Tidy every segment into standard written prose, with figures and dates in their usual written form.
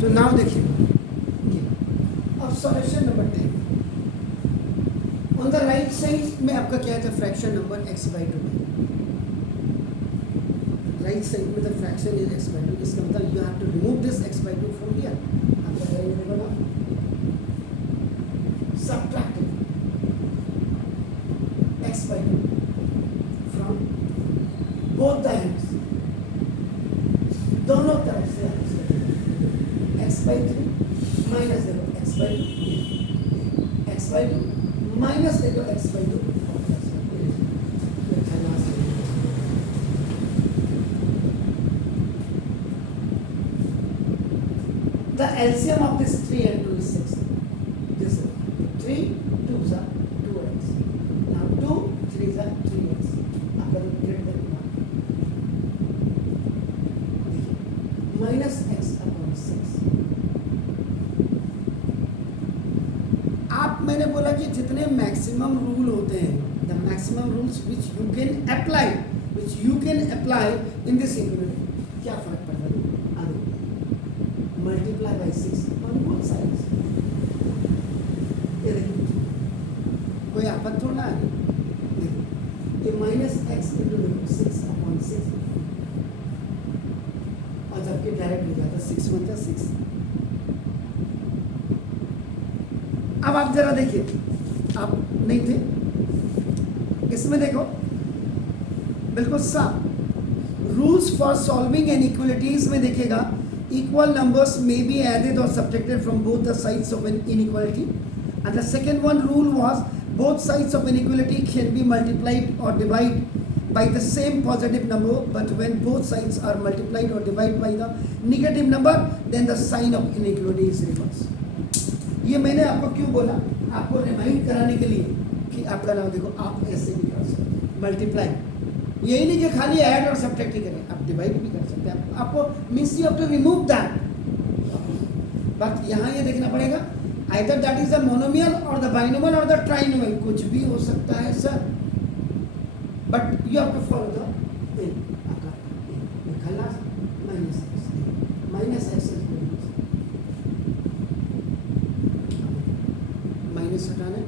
तो नाउ देखिए, अब solution number 10 on the right side में आपका क्या है, फ्रैक्शन नंबर x/2 है। राइट साइड में द फ्रैक्शन इज x/2, इसका मतलब you have to remove this x/2 from here. आपका variable subtracting x/2 from both the ends, दोनों तरफ से x/3 माइनस देखो x/2 माइनस देखो x/2। The LCM of this 3 and 2 is 6. This is 3 2s are 2x. Now 2 3s are 3x. अगर greater than minus x upon 6। आप मैंने बोला कि जितने मैक्सिमम रूल होते हैं, the maximum rules which you can apply in this equation, क्या फर्क पड़ता है? Multiply by 6 on both sides. ये देखिए, कोई आपत्ति थोड़ा है, ये माइनस एक्स इंटू 6 अपॉन 6, और जबकि डायरेक्ट हो जाता 6 बनता 6। अब आप जरा देखिए, आप नहीं थे इसमें, देखो बिल्कुल साफ रूल्स फॉर सॉल्विंग इनइक्वालिटीज में देखेगा, equal numbers may be added or subtracted from both the sides of an inequality, and the second one rule was both sides of inequality can be multiplied or divided by the same positive number, but when both sides are multiplied or divided by the negative number, then the sign of inequality is reversed। ये मैंने आपको क्यों बोला, आपको remind कराने के लिए कि आपका नाम देखो, आप ऐसे भी कर सकते, मल्टीप्लाई, यही नहीं कि खाली ऐड और सब्ट्रैक्ट ही करें, आप डिवाइड भी कर सकते हैं। आपको means you have to remove that, but यहाँ ये देखना पड़ेगा either that is the monomial और द बाइनोमियल और द ट्राइनोमियल, कुछ भी हो सकता है sir, but you have to follow the खलास माइनस एक्स माइनस हटाना,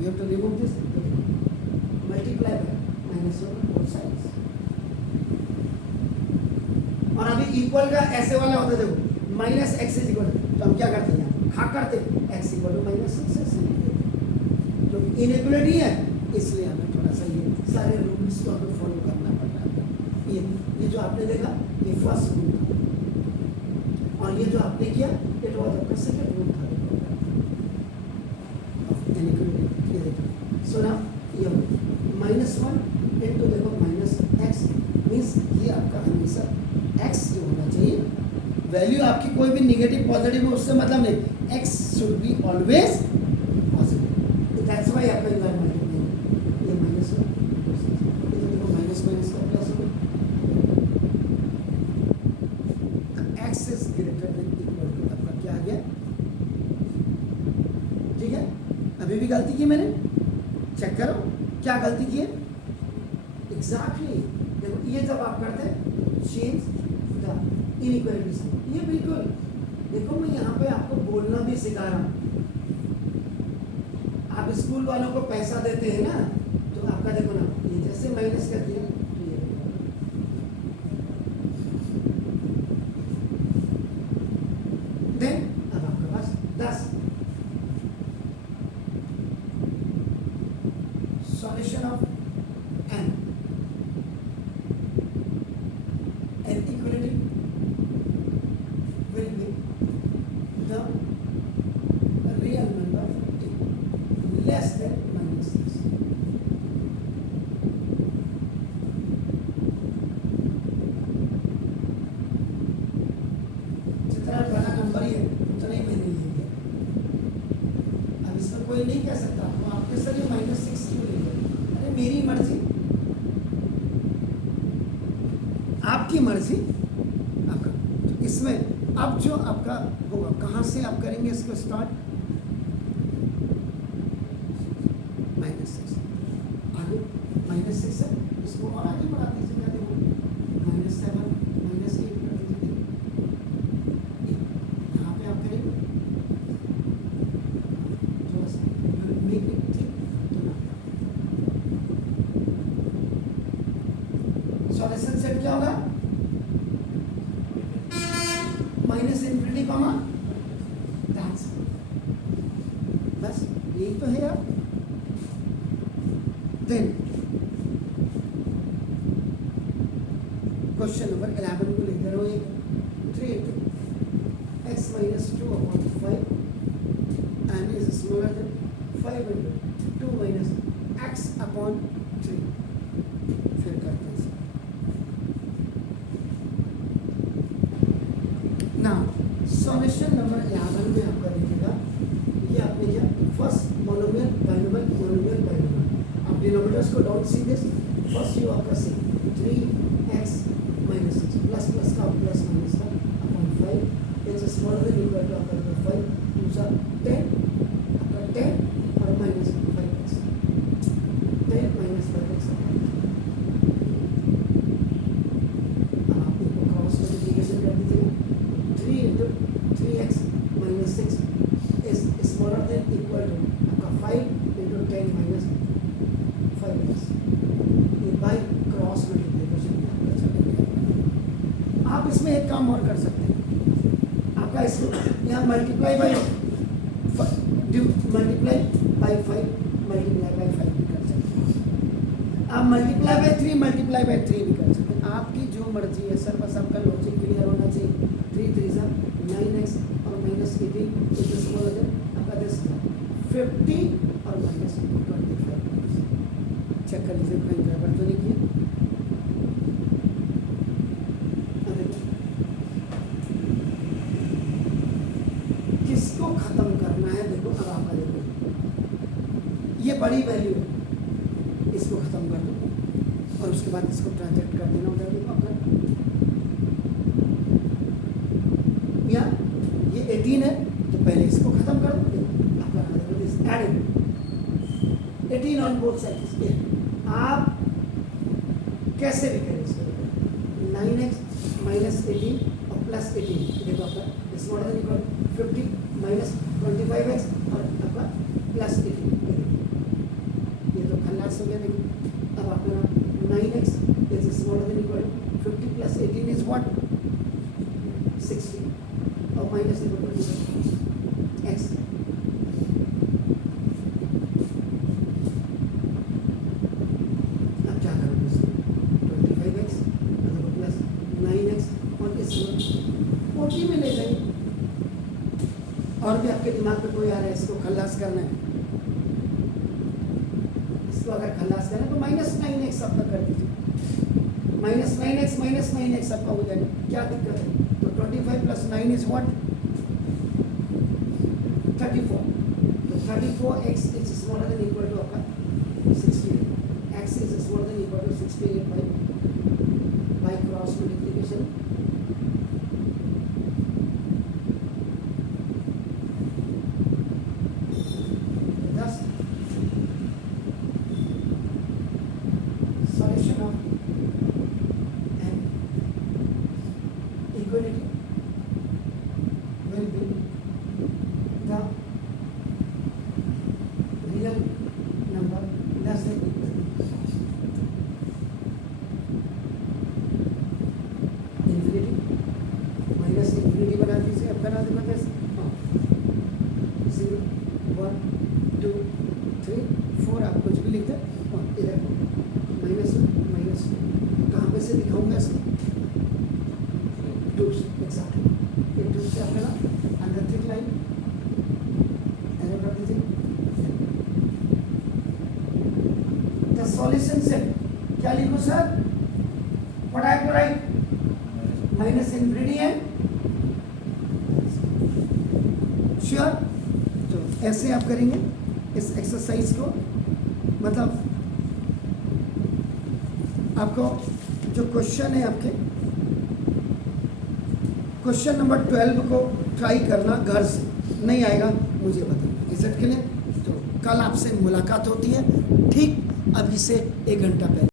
you have to remove this, multiply by minus both sides. और अभी इक्वल का ऐसे वाला होता है, देखो माइनस एक्स इज इक्वल, तो हम क्या करते हैं, हाँ करते x equal to minus x, जो इनइक्वालिटी है इसलिए हमें थोड़ा सा ये सारे रूल्स को हमें फॉलो करना पड़ रहा है। ये जो आपने देखा ये फर्स्ट रूल था, और ये जो आपने किया इट वाज आपका सेकंड रूल था इनइक्वालिटी। ये देखो, सो नाउ ये -1 इनटू देखो माइनस एक्स, मीन्स ये आपका हमेशा x जो होना चाहिए, वैल्यू आपकी कोई भी निगेटिव पॉजिटिव है उससे मतलब नहीं, x should be always positive, that's why आपका इन्वायरमेंट ये -1, ये देखो माइनस माइनस का प्लस हो, x is greater than equal to, आपका क्या आ गया, ठीक है। अभी भी गलती की मैंने, चेक करो क्या गलती की है एग्जैक्टली। देखो ये जब आप करते हैं चेंज द इनइक्वालिटी, ये बिल्कुल देखो, मैं यहाँ पे आपको बोलना भी सिखा रहा हूँ। आप स्कूल वालों को पैसा देते हैं ना, तो आपका देखो ना, ये जैसे माइनस कर दिया, देन अब आपके पास 10 solution of n equality will be the real number less than -6। जितना बड़ा नंबर ही है उतना ही मैंने ले लिया। अब इसमें कोई नहीं कह सकता तो आपके सर ये -6 क्यों ले लिया, अरे मेरी मर्जी, आपकी मर्जी आपका। तो इसमें अब जो आपका होगा, कहाँ से आप करेंगे इसको स्टार्ट, -6 आगे -6 है, इसको और आगे बढ़ा दीजिएगा, देखो -7 -8 कर दीजिए, माइनस इन्फिनिटी कॉमा दैट्स बस यही तो है यार। देन क्वेश्चन नंबर 11 को लिख दे रहा हूँ, 3 x minus 2 upon 5 and is smaller than 5 into 2 minus x upon 3। फिर करते हैं ना। सॉल्यूशन नंबर 11 में आपका लिखेगा, ये आपने क्या first monomial binomial monomial binomial. आप डिनोमिनेटर्स को don't see this, first you आपका see 3x minus 6 plus plus का प्लस माइनस का upon 5 is smaller than equal to आपका 5 2 सा 10 आपका 10 और माइनस 5x 10 माइनस 5x। अब आप इनको क्रॉस मल्टीप्लिकेशन कर दीजिएगा, 3 into 3x minus 6 is smaller than equal to आपका 5 into 10 minus 5x। ये बाय क्रॉस मल्टीप्लिकेशन आप इसमें एक काम और कर सकते हैं, आपका इसको यहाँ मल्टीप्लाई बाई 5 मल्टीप्लाई बाई 5 भी कर सकते हैं। आप मल्टीप्लाई बाई 3 मल्टीप्लाई बाई 3 भी कर सकते हैं, आपकी जो मर्जी है सर। बस आपका लॉजिक क्लियर होना चाहिए। 3 3 सा 9x और माइनस 18 इज स्मॉलर देन आपका दिस 50 और माइनस 25। चेक कर लीजिए कहीं गड़बड़ तो नहीं किया। किसको खत्म करना है देखो, अब आपका देखो ये बड़ी वैल्यू है, इसको खत्म कर दो और उसके बाद इसको ट्रांजेक्ट कर देना उधर देखो आपका, या ये 18 है तो पहले इसको खत्म कर दो। देखो आपका देखो this adding 18 on both sides. आप कैसे भी करें इसको, 9x माइनस 18 और प्लस 18 देखो आपका smaller than equal 50 minus 25x और आपका प्लस 18। ये तो खल्लास हो गया। देखिए अब आपका 9x is smaller than equal 50 plus 18 is what 60 और माइनस x। अब क्या करोगे, 25x प्लस 9x और इस 40 में ले जाइए। और भी आपके दिमाग में कोई आ रहा है इसको खल्लास करना है, इसको अगर खल्लास करना है तो माइनस 9x आपका कर दीजिए। माइनस 9x आपका हो जाएगा, क्या दिक्कत है। तो 25 प्लस 9 इज व्हाट 34। तो 34x is smaller than equal to आपका 68। x is smaller than equal to 68 by cross multiplication. Equality will be the real number less than equal infinity minus infinity बना दीजिए। अब बना देना कैसे, 0 1 2 3 4 आप कुछ भी लिख दें और इधर माइनस माइनस कहाँ पे से दिखाऊंगा इसको, 2 एग्जैक्टली ये 2 से अपना अंदर थिक लाइन एरो कर दीजिए। द सॉल्यूशन सेट क्या लिखूं सर, what I have to write minus infinity है श्योर। तो ऐसे आप करेंगे इस एक्सरसाइज को, मतलब आपको जो क्वेश्चन है आपके क्वेश्चन नंबर 12 को ट्राई करना घर से, नहीं आएगा मुझे बताना इज़ इट क्लियर। तो कल आपसे मुलाकात होती है ठीक अभी से 1 घंटा पहले।